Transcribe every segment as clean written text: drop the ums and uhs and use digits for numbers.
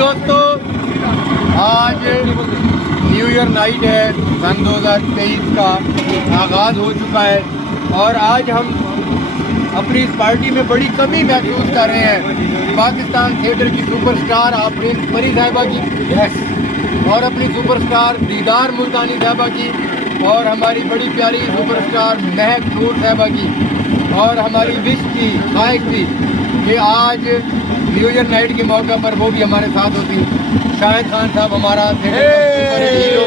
दोस्तों, आज new year night है, सन 2023 का आगाज़ हो चुका है और आज हम अपनी इस पार्टी में बड़ी कमी महसूस कर रहे हैं। पाकिस्तान थिएटर की सुपरस्टार आफरीन परी साहिबा की और अपनी सुपरस्टार दीदार मुल्तानी साहिबा की और हमारी बड़ी प्यारी सुपरस्टार महक नूर साहिबा की और हमारी विश की ख्वाहिश थी कि आज न्यू ईयर नाइट के मौका पर वो भी हमारे साथ होती। शाहिद खान साहब हमारा हीरो,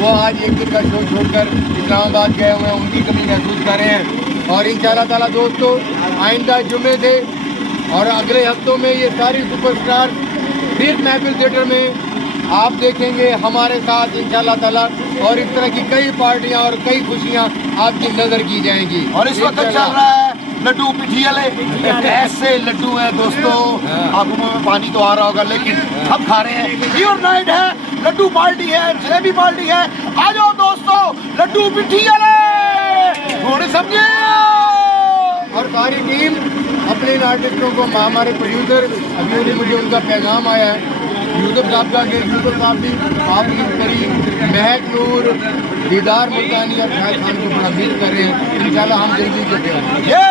वो आज एक दिन का शो छोड़कर इस्लामाबाद गए हुए हैं, उनकी कमी महसूस कर रहे हैं। और इंशाअल्लाह ताला दोस्तों, आइंदा जुमे से और अगले हफ्तों में ये सारी सुपरस्टार फिर महफिल थिएटर में आप देखेंगे हमारे साथ इंशाअल्लाह ताला। और इस तरह की कई पार्टियां और कई खुशियां आपकी नजर की जाएंगी। और इस वक्त चल रहा है लड्डू पिठी वाले, ऐसे लड्डू है दोस्तों, आपको मुंह में पानी तो आ रहा होगा लेकिन हम खा रहे हैं। न्यू ईयर नाइट है, लड्डू पार्टी है, जलेबी पार्टी है। आ जाओ दोस्तों, लड्डू पिठी वाले थोड़े समझे। और सारी टीम अपने इन आर्टिस्टों को, हमारे प्रोड्यूसर अभी मुझे उनका पैगाम आया है यूसुफ साहब का, यूसुफ साहब भी आपकी परी महक नूर, दीदार मुल्तानी और शाहिद खान को बड़ा मिस कर रहे हैं। इंशाल्लाह हम जल्दी करते हैं।